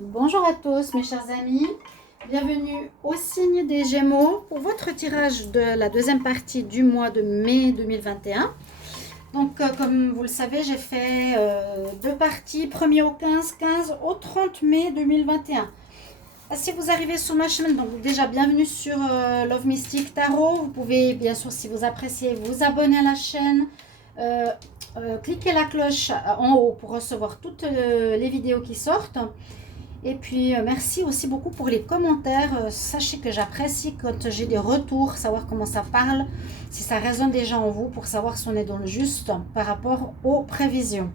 Bonjour à tous mes chers amis, bienvenue au signe des Gémeaux pour votre tirage de la deuxième partie du mois de mai 2021. Donc comme vous le savez, j'ai fait deux parties, 1er au 15, 15 au 30 mai 2021. Si vous arrivez sur ma chaîne, donc déjà bienvenue sur Love Mystic Tarot. Vous pouvez bien sûr, si vous appréciez, vous abonner à la chaîne. Cliquez la cloche en haut pour recevoir toutes les vidéos qui sortent. Et puis merci aussi beaucoup pour les commentaires. Sachez que j'apprécie quand j'ai des retours, savoir comment ça parle, si ça résonne déjà en vous, pour savoir si on est dans le juste par rapport aux prévisions.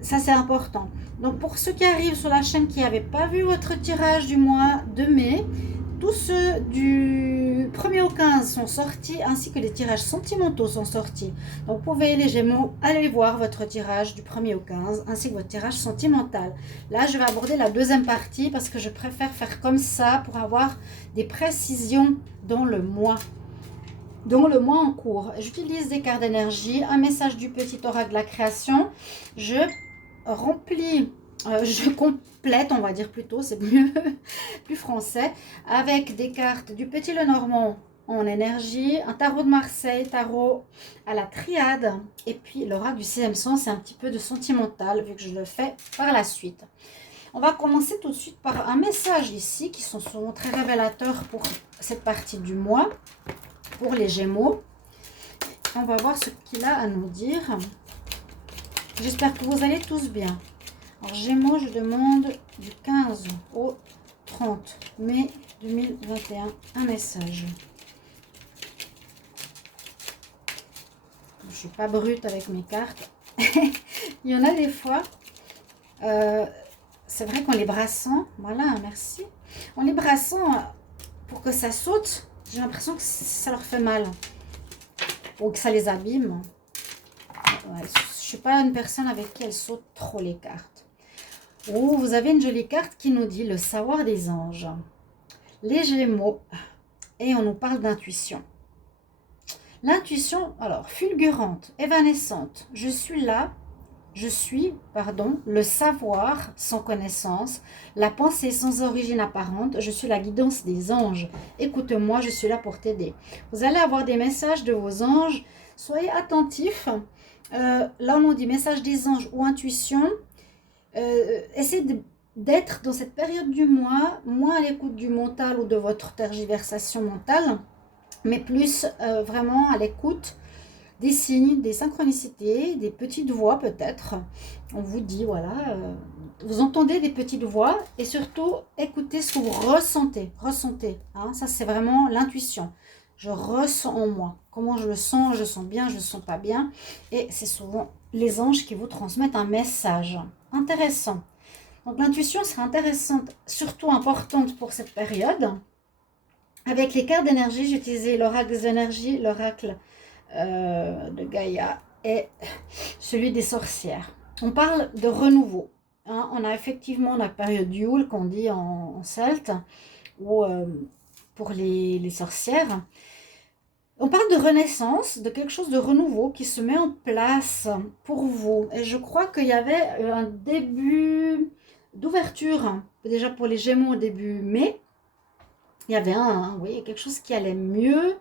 Ça c'est important. Donc pour ceux qui arrivent sur la chaîne qui n'avaient pas vu votre tirage du mois de mai, tous ceux du 1er au 15 sont sortis, ainsi que les tirages sentimentaux sont sortis. Donc vous pouvez, les Gémeaux, aller voir votre tirage du 1er au 15, ainsi que votre tirage sentimental. Là, je vais aborder la deuxième partie parce que je préfère faire comme ça pour avoir des précisions dans le mois. En cours. J'utilise des cartes d'énergie, un message du petit oracle de la création. Je remplis, je complète, on va dire plutôt, c'est mieux, plus français, avec des cartes du Petit Lenormand en énergie, un tarot de Marseille, tarot à la triade, et puis l'oracle du sixième sens, c'est un petit peu de sentimental, vu que je le fais par la suite. On va commencer tout de suite par un message ici, qui sont souvent très révélateurs pour cette partie du mois, pour les Gémeaux. On va voir ce qu'il a à nous dire. J'espère que vous allez tous bien. Alors Gémeaux, je demande du 15 au 30 mai 2021 un message. Je ne suis pas brute avec mes cartes. Il y en a des fois, c'est vrai qu'en les brassant, voilà, merci. En les brassant, pour que ça saute, j'ai l'impression que ça leur fait mal. Ou que ça les abîme. Ouais, je ne suis pas une personne avec qui elles sautent trop les cartes. Oh, vous avez une jolie carte qui nous dit le savoir des anges. Les Gémeaux. Et on nous parle d'intuition. L'intuition, alors, fulgurante, évanescente. Je suis là, le savoir sans connaissance, la pensée sans origine apparente. Je suis la guidance des anges. Écoute-moi, je suis là pour t'aider. Vous allez avoir des messages de vos anges. Soyez attentifs. Là, on nous dit message des anges ou intuition. Essayez d'être dans cette période du mois, moins à l'écoute du mental ou de votre tergiversation mentale, mais plus vraiment à l'écoute des signes, des synchronicités, des petites voix peut-être. On vous dit, voilà, vous entendez des petites voix et surtout écoutez ce que vous ressentez. Ressentez, hein, ça c'est vraiment l'intuition. Je ressens en moi. Comment je le sens? Je sens bien, je ne sens pas bien. Et c'est souvent les anges qui vous transmettent un message intéressant. Donc l'intuition sera intéressante, surtout importante pour cette période. Avec les cartes d'énergie, j'ai utilisé l'oracle des énergies, l'oracle de Gaïa et celui des sorcières. On parle de renouveau. Hein, on a effectivement la période Yule qu'on dit en celte, ou pour les sorcières. On parle de renaissance, de quelque chose de renouveau qui se met en place pour vous. Et je crois qu'il y avait un début d'ouverture, déjà pour les Gémeaux au début mai. Il y avait oui, quelque chose qui allait mieux,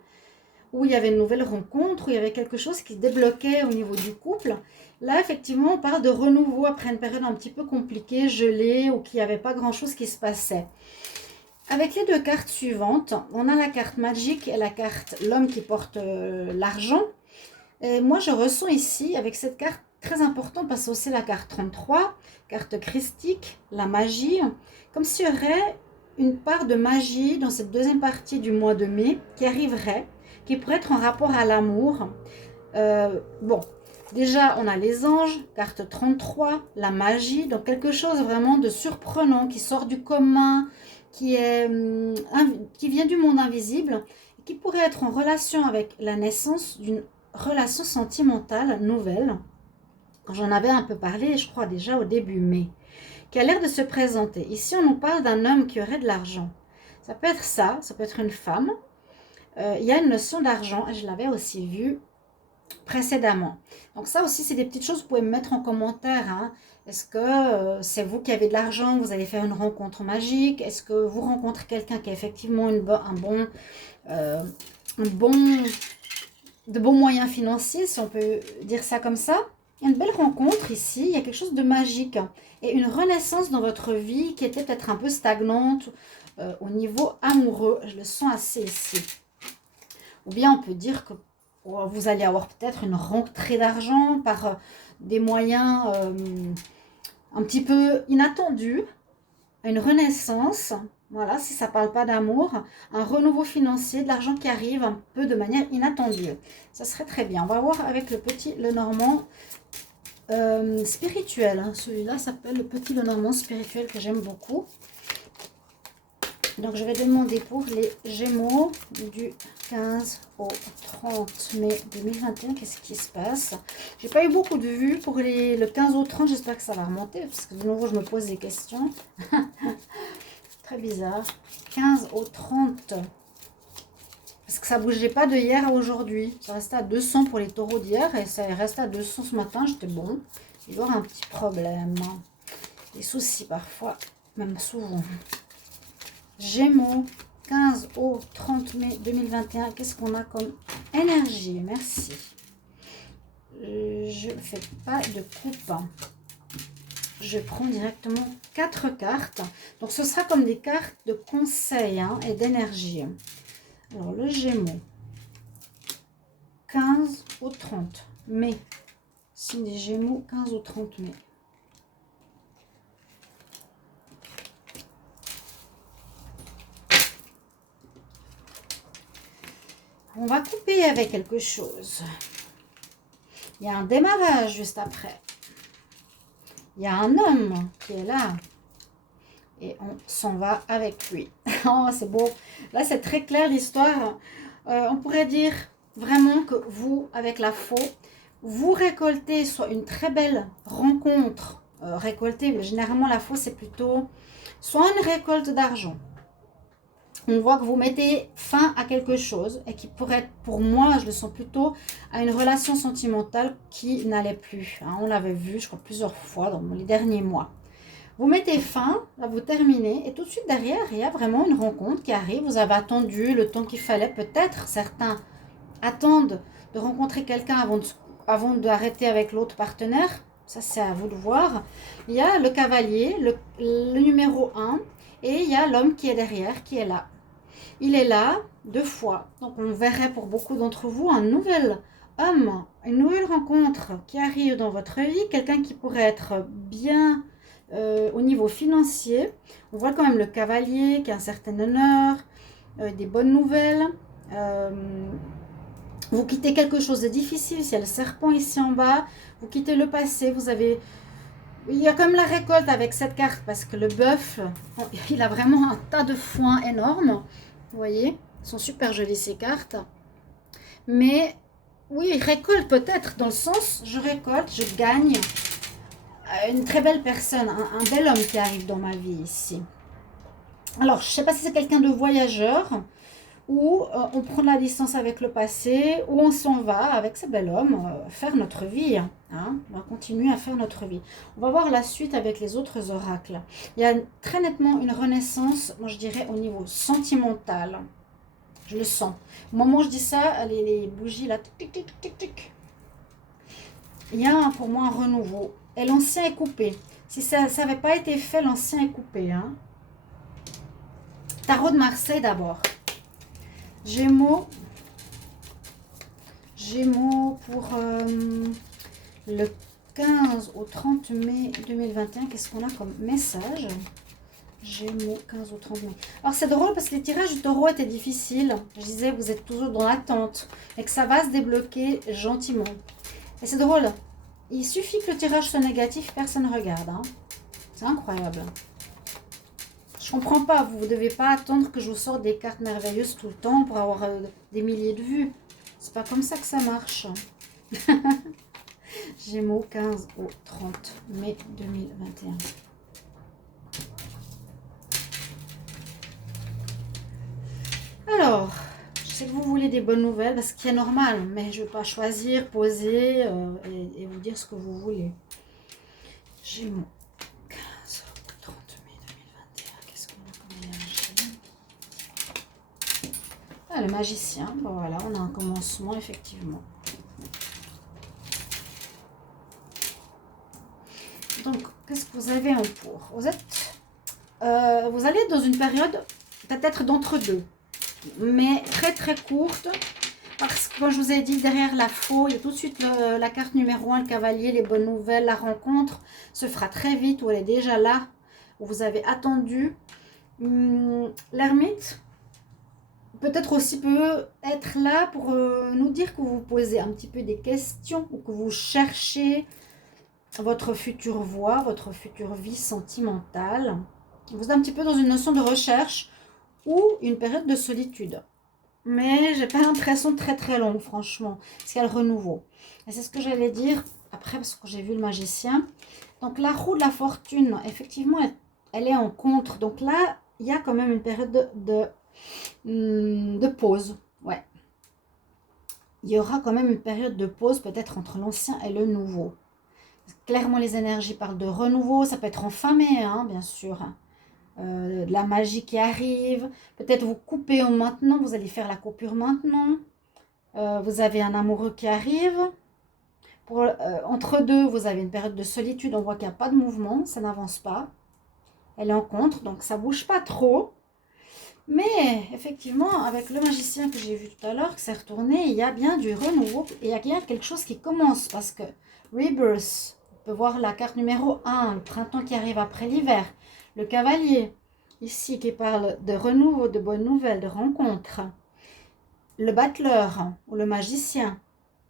où il y avait une nouvelle rencontre, où il y avait quelque chose qui se débloquait au niveau du couple. Là, effectivement, on parle de renouveau après une période un petit peu compliquée, gelée, où il n'y avait pas grand-chose qui se passait. Avec les deux cartes suivantes, on a la carte magique et la carte l'homme qui porte l'argent. Et moi, je ressens ici, avec cette carte très importante, parce que c'est la carte 33, carte christique, la magie, comme s'il y aurait une part de magie dans cette deuxième partie du mois de mai qui arriverait, qui pourrait être en rapport à l'amour. Bon, déjà, on a les anges, carte 33, la magie, donc quelque chose vraiment de surprenant qui sort du commun, qui vient du monde invisible, qui pourrait être en relation avec la naissance d'une relation sentimentale nouvelle. J'en avais un peu parlé, je crois déjà au début mai, qui a l'air de se présenter. Ici, on nous parle d'un homme qui aurait de l'argent. Ça peut être ça peut être une femme. Il y a une notion d'argent, et je l'avais aussi vu précédemment. Donc ça aussi, c'est des petites choses que vous pouvez me mettre en commentaire. Hein. Est-ce que c'est vous qui avez de l'argent, vous allez faire une rencontre magique? Est-ce que vous rencontrez quelqu'un qui a effectivement euh, un bon, de bons moyens financiers, si on peut dire ça comme ça? Il y a une belle rencontre ici, il y a quelque chose de magique et une renaissance dans votre vie qui était peut-être un peu stagnante au niveau amoureux. Je le sens assez ici. Ou bien on peut dire que vous allez avoir peut-être une rentrée d'argent par des moyens un petit peu inattendus, une renaissance. Voilà, si ça ne parle pas d'amour, un renouveau financier, de l'argent qui arrive un peu de manière inattendue. Ça serait très bien. On va voir avec le petit Lenormand spirituel. Hein. Celui-là s'appelle le petit Lenormand spirituel que j'aime beaucoup. Donc, je vais demander pour les Gémeaux du 15 au 30 mai 2021. Qu'est-ce qui se passe? J'ai pas eu beaucoup de vues pour le 15 au 30. J'espère que ça va remonter parce que de nouveau, je me pose des questions. Très bizarre. 15 au 30. Parce que ça bougeait pas de hier à aujourd'hui. Ça restait à 200 pour les taureaux d'hier et ça restait à 200 ce matin. J'étais bon. Il doit y avoir un petit problème. Des soucis parfois, même souvent. Gémeaux, 15 au 30 mai 2021. Qu'est-ce qu'on a comme énergie? Merci. Je ne fais pas de coupe. Je prends directement 4 cartes. Donc, ce sera comme des cartes de conseil et d'énergie. Alors, le Gémeaux, 15 au 30 mai. Signe des Gémeaux, 15 au 30 mai. On va couper avec quelque chose. Il y a un démarrage juste après. Il y a un homme qui est là. Et on s'en va avec lui. Oh, c'est beau. Là, c'est très clair l'histoire. On pourrait dire vraiment que vous, avec la faux, vous récoltez soit une très belle rencontre. Récolter, mais généralement, la faux, c'est plutôt soit une récolte d'argent. On voit que vous mettez fin à quelque chose et qui pourrait être, pour moi, je le sens plutôt à une relation sentimentale qui n'allait plus. Hein, on l'avait vu, je crois, plusieurs fois dans les derniers mois. Vous mettez fin, là vous terminez et tout de suite derrière, il y a vraiment une rencontre qui arrive. Vous avez attendu le temps qu'il fallait. Peut-être certains attendent de rencontrer quelqu'un avant d'arrêter avec l'autre partenaire. Ça, c'est à vous de voir. Il y a le cavalier, le numéro 1 et il y a l'homme qui est derrière, qui est là. Il est là 2 fois. Donc, on verrait pour beaucoup d'entre vous un nouvel homme, une nouvelle rencontre qui arrive dans votre vie. Quelqu'un qui pourrait être bien au niveau financier. On voit quand même le cavalier qui a un certain honneur, des bonnes nouvelles. Vous quittez quelque chose de difficile. Il y a le serpent ici en bas. Vous quittez le passé. Il y a comme la récolte avec cette carte parce que le bœuf, il a vraiment un tas de foin énorme. Vous voyez, elles sont super jolies ces cartes. Mais oui, il récolte peut-être dans le sens, je récolte, je gagne une très belle personne, un bel homme qui arrive dans ma vie ici. Alors, je ne sais pas si c'est quelqu'un de voyageur ou on prend la distance avec le passé ou on s'en va avec ce bel homme faire notre vie. Hein. On va continuer à faire notre vie. On va voir la suite avec les autres oracles. Il y a très nettement une renaissance, moi je dirais au niveau sentimental. Je le sens. Au moment où je dis ça, les bougies là, tic, tic, tic, tic, tic. Il y a pour moi un renouveau. Et l'ancien est coupé. Si ça n'avait pas été fait, l'ancien est coupé. Hein. Tarot de Marseille d'abord. Gémeaux. Gémeaux pour le 15 au 30 mai 2021. Qu'est-ce qu'on a comme message? Gémeaux, 15 au 30 mai. Alors c'est drôle parce que les tirages du taureau étaient difficiles. Je disais, vous êtes toujours dans l'attente. Et que ça va se débloquer gentiment. Et c'est drôle. Il suffit que le tirage soit négatif, personne ne regarde. Hein. C'est incroyable. Je comprends pas. Vous ne devez pas attendre que je vous sorte des cartes merveilleuses tout le temps pour avoir des milliers de vues. C'est pas comme ça que ça marche. Gémeaux, 15 au 30 mai 2021. Alors, je sais que vous voulez des bonnes nouvelles, parce qu'il est normal, mais je ne veux pas choisir, poser et vous dire ce que vous voulez. Gémeaux. 15 au 30 mai 2021. Qu'est-ce qu'on a comme énergie? Ah, le magicien. Bon, voilà, on a un commencement, effectivement. Donc, qu'est-ce que vous avez en cours? Vous allez être dans une période peut-être d'entre-deux, mais très très courte, parce que comme je vous ai dit, derrière la faux, il y a tout de suite la carte numéro 1, le cavalier, les bonnes nouvelles, la rencontre se fera très vite, ou elle est déjà là, où vous avez attendu. L'ermite, peut-être aussi peut être là pour nous dire que vous vous posez un petit peu des questions, ou que vous cherchez votre future voie, votre future vie sentimentale. Vous êtes un petit peu dans une notion de recherche ou une période de solitude. Mais j'ai pas l'impression très très longue, franchement. Parce qu'il y a le renouveau. Et c'est ce que j'allais dire après, parce que j'ai vu le magicien. Donc la roue de la fortune, effectivement, elle est en contre. Donc là, il y a quand même une période de pause. Ouais. Il y aura quand même une période de pause, peut-être entre l'ancien et le nouveau. Clairement, les énergies parlent de renouveau. Ça peut être en fin mai, hein, bien sûr. De la magie qui arrive. Peut-être vous coupez en maintenant. Vous allez faire la coupure maintenant. Vous avez un amoureux qui arrive. Entre deux, vous avez une période de solitude. On voit qu'il n'y a pas de mouvement. Ça n'avance pas. Elle est en contre. Donc, ça ne bouge pas trop. Mais effectivement, avec le magicien que j'ai vu tout à l'heure, qui s'est retourné, il y a bien du renouveau. Et il y a bien quelque chose qui commence. Parce que Rebirth, on peut voir la carte numéro 1, le printemps qui arrive après l'hiver. Le cavalier, ici, qui parle de renouveau, de bonnes nouvelles, de rencontres. Le battleur, ou le magicien,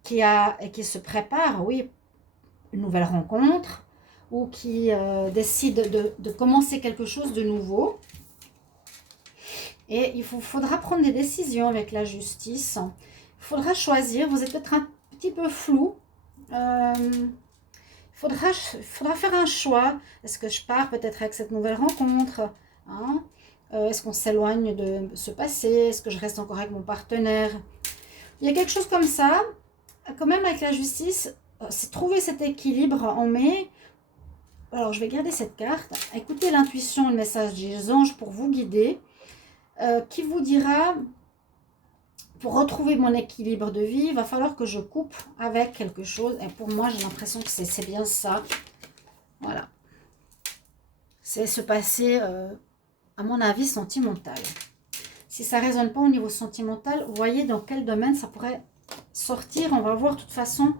qui se prépare, oui, une nouvelle rencontre, ou qui décide de commencer quelque chose de nouveau. Et il faudra prendre des décisions avec la justice. Il faudra choisir. Vous êtes peut-être un petit peu flou. Il faudra faire un choix. Est-ce que je pars peut-être avec cette nouvelle rencontre, hein? Est-ce qu'on s'éloigne de ce passé? Est-ce que je reste encore avec mon partenaire? Il y a quelque chose comme ça. Quand même, avec la justice, c'est trouver cet équilibre en mai. Alors, je vais garder cette carte. Écoutez l'intuition, le message des anges pour vous guider. Qui vous dira, pour retrouver mon équilibre de vie, il va falloir que je coupe avec quelque chose. Et pour moi, j'ai l'impression que c'est bien ça. Voilà. C'est ce passé, à mon avis, sentimental. Si ça ne résonne pas au niveau sentimental, vous voyez dans quel domaine ça pourrait sortir. On va voir de toute façon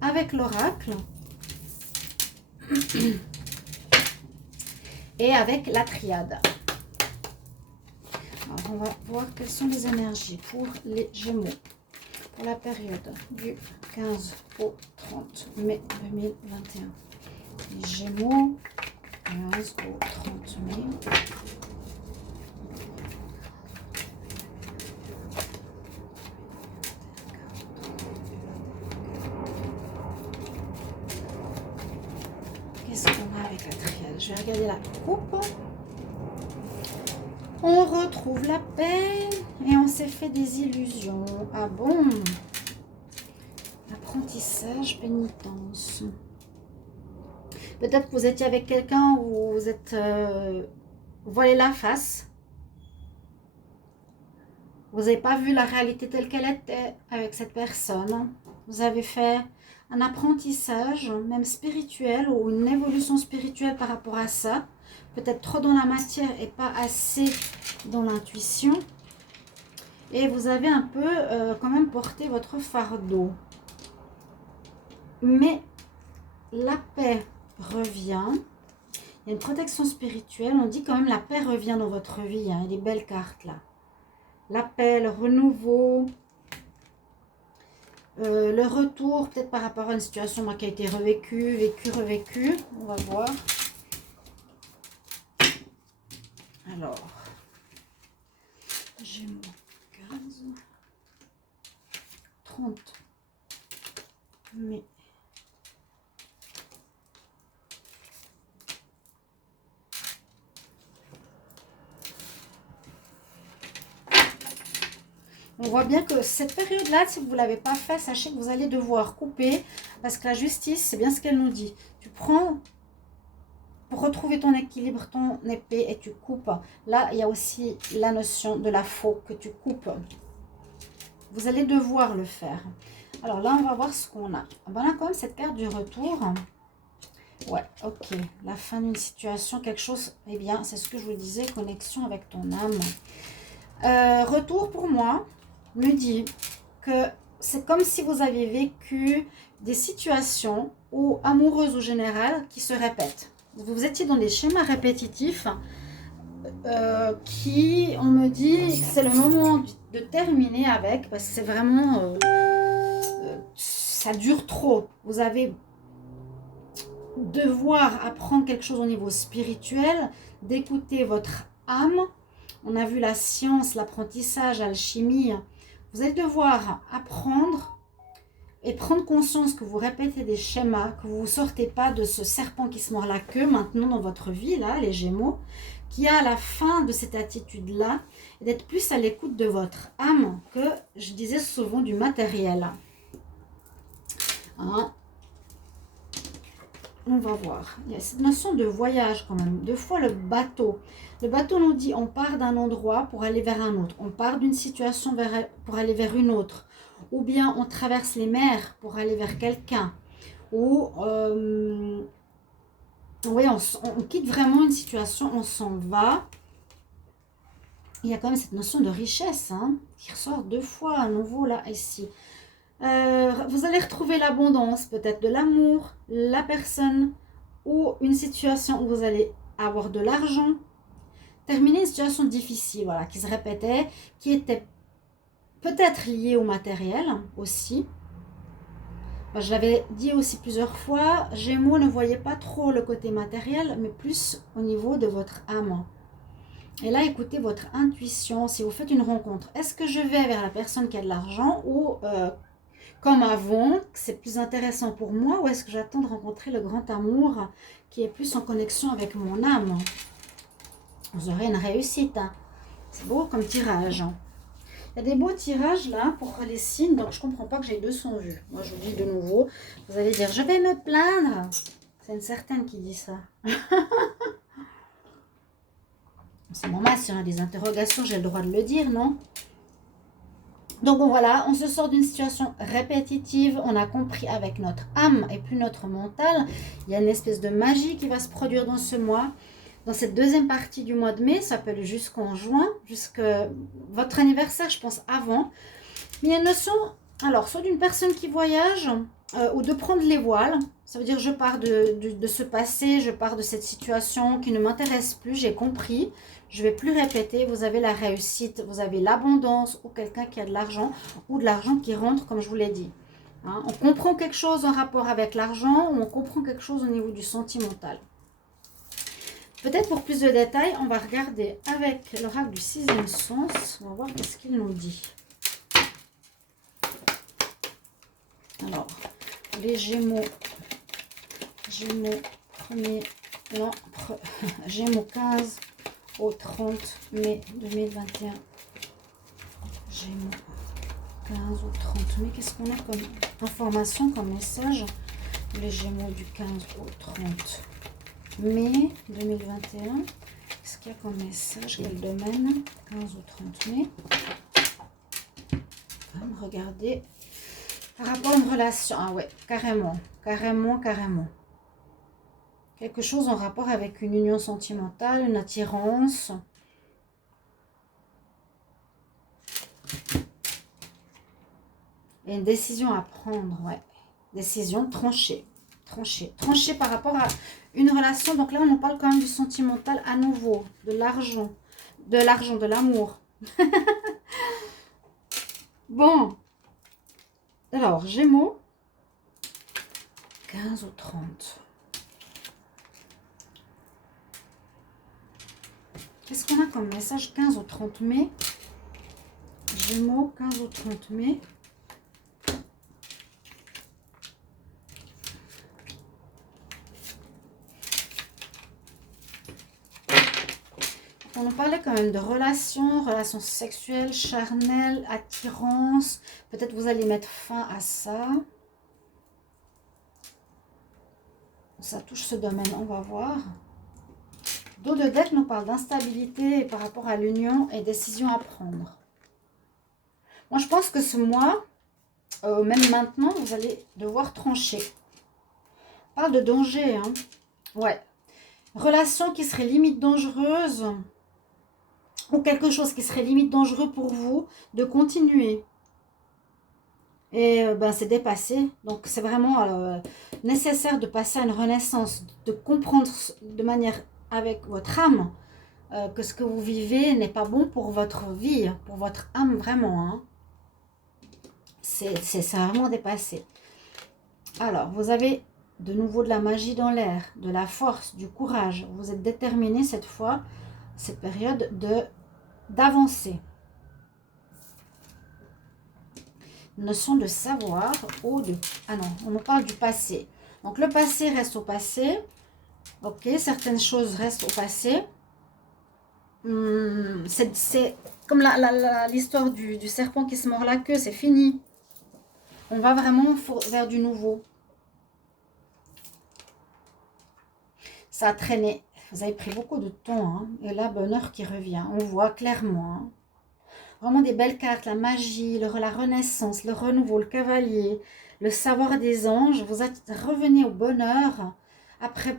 avec l'oracle. Et avec la triade. Alors, on va voir quelles sont les énergies pour les Gémeaux. Pour la période du 15 au 30 mai 2021. Les Gémeaux, 15 au 30 mai. Qu'est-ce qu'on a avec la triade? Je vais regarder la coupe. On retrouve la paix et on s'est fait des illusions. Ah bon? Apprentissage, pénitence. Peut-être que vous étiez avec quelqu'un où vous êtes voilé la face. Vous n'avez pas vu la réalité telle qu'elle était avec cette personne. Vous avez fait un apprentissage, même spirituel, ou une évolution spirituelle par rapport à ça. Peut-être trop dans la matière et pas assez dans l'intuition. Et vous avez un peu quand même porté votre fardeau. Mais la paix revient. Il y a une protection spirituelle. On dit quand même la paix revient dans votre vie. Hein. Il y a des belles cartes là. La paix, le renouveau. Le retour, peut-être par rapport à une situation qui a été revécue, revécue. On va voir. Alors, Gémeaux, 15, 30 mai. On voit bien que cette période-là, si vous ne l'avez pas fait, sachez que vous allez devoir couper parce que la justice, c'est bien ce qu'elle nous dit. Tu prends pour retrouver ton équilibre, ton épée et tu coupes. Là, il y a aussi la notion de la faux que tu coupes. Vous allez devoir le faire. Alors là, on va voir ce qu'on a. Ben, on a quand même cette carte du retour. Ouais, ok. La fin d'une situation, quelque chose, eh bien, c'est ce que je vous disais, connexion avec ton âme. Retour pour moi me dit que c'est comme si vous aviez vécu des situations ou amoureuses au général qui se répètent. Vous étiez dans des schémas répétitifs qui, on me dit, c'est le moment de terminer avec parce que c'est vraiment, ça dure trop. Vous avez devoir apprendre quelque chose au niveau spirituel, d'écouter votre âme. On a vu la science, l'apprentissage, l'alchimie. Vous allez devoir apprendre et prendre conscience que vous répétez des schémas, que vous ne sortez pas de ce serpent qui se mord la queue maintenant dans votre vie, là, les Gémeaux, qui a à la fin de cette attitude-là, d'être plus à l'écoute de votre âme que, je disais souvent, du matériel. Hein? On va voir. Il y a cette notion de voyage quand même. Deux fois le bateau. Le bateau nous dit on part d'un endroit pour aller vers un autre. On part d'une situation pour aller vers une autre. Ou bien on traverse les mers pour aller vers quelqu'un. Ou oui, on quitte vraiment une situation, on s'en va. Il y a quand même cette notion de richesse hein, qui ressort deux fois à nouveau là, ici. Vous allez retrouver l'abondance, peut-être de l'amour, la personne ou une situation où vous allez avoir de l'argent. Terminer une situation difficile, voilà, qui se répétait, qui était peut-être liée au matériel aussi. Je l'avais dit aussi plusieurs fois, Gémeaux ne voyez pas trop le côté matériel, mais plus au niveau de votre âme. Et là, écoutez votre intuition. Si vous faites une rencontre, est-ce que je vais vers la personne qui a de l'argent ou comme avant, c'est plus intéressant pour moi, ou est-ce que j'attends de rencontrer le grand amour qui est plus en connexion avec mon âme? Vous aurez une réussite. Hein. C'est beau comme tirage. Il y a des beaux tirages là pour les signes, donc je ne comprends pas que j'ai 200 vues. Moi, je vous dis de nouveau, vous allez dire, je vais me plaindre. C'est une certaine qui dit ça. C'est normal, si on a des interrogations, j'ai le droit de le dire, non? Donc bon, voilà, on se sort d'une situation répétitive, on a compris avec notre âme et plus notre mental. Il y a une espèce de magie qui va se produire dans ce mois. Dans cette deuxième partie du mois de mai, ça peut aller jusqu'en juin, jusqu'à votre anniversaire, je pense, avant. Mais il y a une notion, alors, soit d'une personne qui voyage ou de prendre les voiles. Ça veut dire je pars de ce passé, je pars de cette situation qui ne m'intéresse plus, j'ai compris. Je ne vais plus répéter, vous avez la réussite, vous avez l'abondance ou quelqu'un qui a de l'argent ou de l'argent qui rentre comme je vous l'ai dit. Hein, on comprend quelque chose en rapport avec l'argent ou on comprend quelque chose au niveau du sentimental. Peut-être pour plus de détails, on va regarder avec l'oracle du sixième sens. On va voir qu'est-ce qu'il nous dit. Alors, les Gémeaux, premier, non, Gémeaux 15 au 30 mai 2021. Gémeaux 15 au 30 mai. Qu'est-ce qu'on a comme information, comme message? Les Gémeaux du 15 au 30 mai 2021. Qu'est-ce qu'il y a comme message? Quel domaine? 15 au 30 mai. Regardez. Par rapport à une relation. Ah ouais, carrément. Quelque chose en rapport avec une union sentimentale, une attirance. Et une décision à prendre, ouais. Décision tranchée. Tranchée par rapport à une relation. Donc là, on en parle quand même du sentimental à nouveau. De l'argent, de l'amour. Bon. Alors, Gémeaux. 15 au 30. Qu'est-ce qu'on a comme message 15 au 30 mai? Gémeaux, 15 au 30 mai. On nous parlait quand même de relations sexuelles, charnelles, attirance. Peut-être vous allez mettre fin à ça. Ça touche ce domaine, on va voir. Dos de deck nous parle d'instabilité par rapport à l'union et décision à prendre. Moi, je pense que ce mois, même maintenant, vous allez devoir trancher. On parle de danger, hein. Ouais. Relation qui serait limite dangereuse, ou quelque chose qui serait limite dangereux pour vous, de continuer. Et ben, c'est dépassé. Donc, c'est vraiment nécessaire de passer à une renaissance, de comprendre de manière avec votre âme que ce que vous vivez n'est pas bon pour votre vie, pour votre âme vraiment. Hein. C'est vraiment dépassé. Alors, vous avez de nouveau de la magie dans l'air, de la force, du courage. Vous êtes déterminé cette fois, cette période, d'avancer. Notion de savoir ou de... Ah non, on nous parle du passé. Donc, le passé reste au passé. Ok, certaines choses restent au passé. C'est comme l'histoire du serpent qui se mord la queue, c'est fini. On va vraiment vers du nouveau. Ça a traîné. Vous avez pris beaucoup de temps. Hein, et là, bonheur qui revient. On voit clairement. Hein. Vraiment des belles cartes. La magie, la renaissance, le renouveau, le cavalier, le savoir des anges. Vous êtes revenu au bonheur après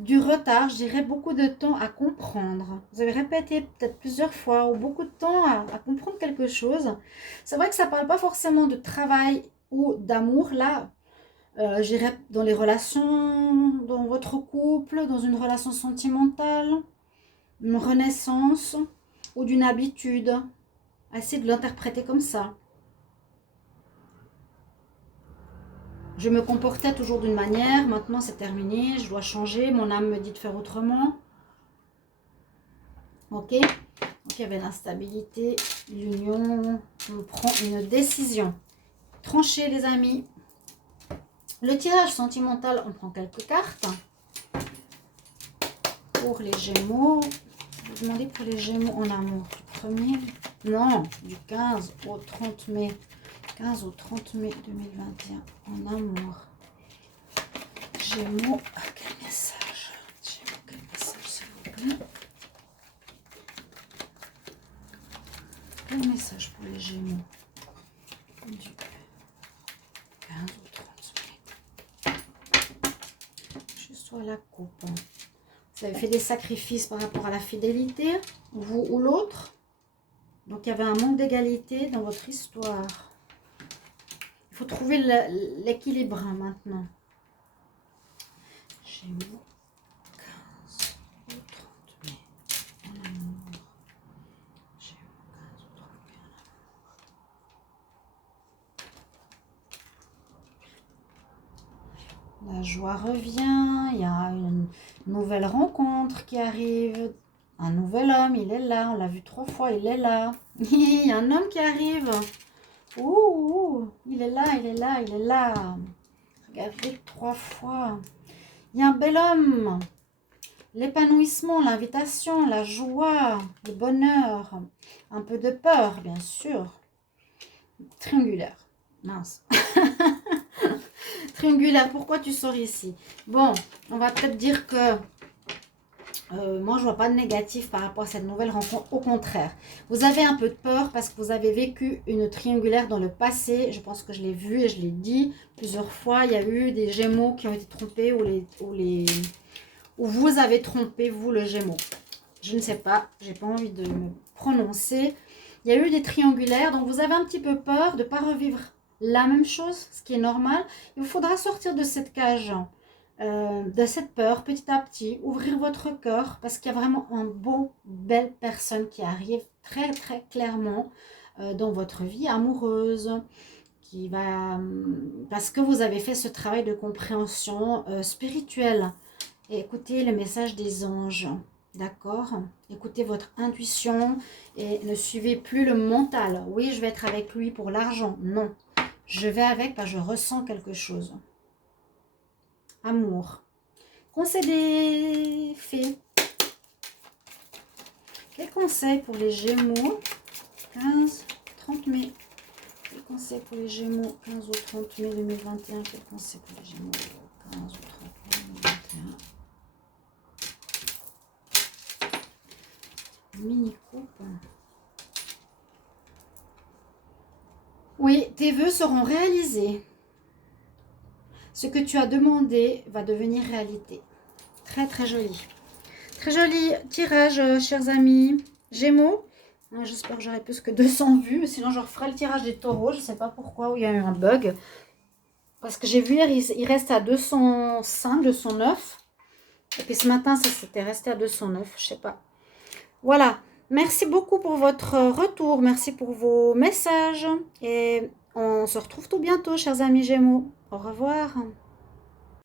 du retard, je dirais beaucoup de temps à comprendre. Vous avez répété peut-être plusieurs fois ou beaucoup de temps à comprendre quelque chose. C'est vrai que ça ne parle pas forcément de travail ou d'amour. Là, je dirais dans les relations, dans votre couple, dans une relation sentimentale, une renaissance ou d'une habitude. Essayez de l'interpréter comme ça. Je me comportais toujours d'une manière, maintenant c'est terminé, je dois changer, mon âme me dit de faire autrement. Ok, donc il y avait l'instabilité, l'union, on prend une décision. Trancher les amis. Le tirage sentimental, on prend quelques cartes. Pour les Gémeaux, vous demandez pour les Gémeaux en amour. Du 1er, non, du 15 au 30 mai. 15 au 30 mai 2021 en amour. Gémeaux, quel message? Gémeaux, quel message s'il vous plaît? Quel message pour les Gémeaux? Du 15 au 30 mai. Juste à la coupe. Vous avez fait des sacrifices par rapport à la fidélité, vous ou l'autre. Donc il y avait un manque d'égalité dans votre histoire. Il faut trouver l'équilibre maintenant. Gémeaux, 15 au 30 mai, en amour. Gémeaux, 15 au 30 mai, en amour. La joie revient, il y a une nouvelle rencontre qui arrive. Un nouvel homme, il est là, on l'a vu 3 fois, il est là. Il y a un homme qui arrive. Ouh, il est là, il est là, il est là. Regardez 3 fois. Il y a un bel homme. L'épanouissement, l'invitation, la joie, le bonheur. Un peu de peur, bien sûr. Triangulaire. Mince. Triangulaire, pourquoi tu sors ici? Bon, on va peut-être dire que moi, je vois pas de négatif par rapport à cette nouvelle rencontre. Au contraire, vous avez un peu de peur parce que vous avez vécu une triangulaire dans le passé. Je pense que je l'ai vu et je l'ai dit plusieurs fois. Il y a eu des Gémeaux qui ont été trompés ou vous avez trompé, vous, le Gémeaux. Je ne sais pas, j'ai pas envie de me prononcer. Il y a eu des triangulaires, donc vous avez un petit peu peur de ne pas revivre la même chose, ce qui est normal. Il vous faudra sortir de cette cage, de cette peur petit à petit, ouvrir votre cœur, parce qu'il y a vraiment une belle personne qui arrive très très clairement dans votre vie amoureuse, qui va, parce que vous avez fait ce travail de compréhension spirituelle. Et écoutez le message des anges, d'accord? Écoutez votre intuition et ne suivez plus le mental. Oui, je vais être avec lui pour l'argent. Non, je vais avec parce que je ressens quelque chose. Amour. Conseil des fées. Quel conseil pour les Gémeaux? 15, 30 mai. Quel conseil pour les Gémeaux? 15 au 30 mai 2021. Quel conseil pour les Gémeaux? 15 au 30 mai 2021. Mini coupe. Oui, tes vœux seront réalisés. Ce que tu as demandé va devenir réalité. Très, très joli. Très joli tirage, chers amis. Gémeaux. J'espère que j'aurai plus que 200 vues. Sinon, je referai le tirage des taureaux. Je ne sais pas pourquoi, où il y a eu un bug. Parce que j'ai vu hier, il reste à 205, 209. Et puis ce matin, ça s'était resté à 209. Je ne sais pas. Voilà. Merci beaucoup pour votre retour. Merci pour vos messages. Et on se retrouve tout bientôt, chers amis Gémeaux. Au revoir.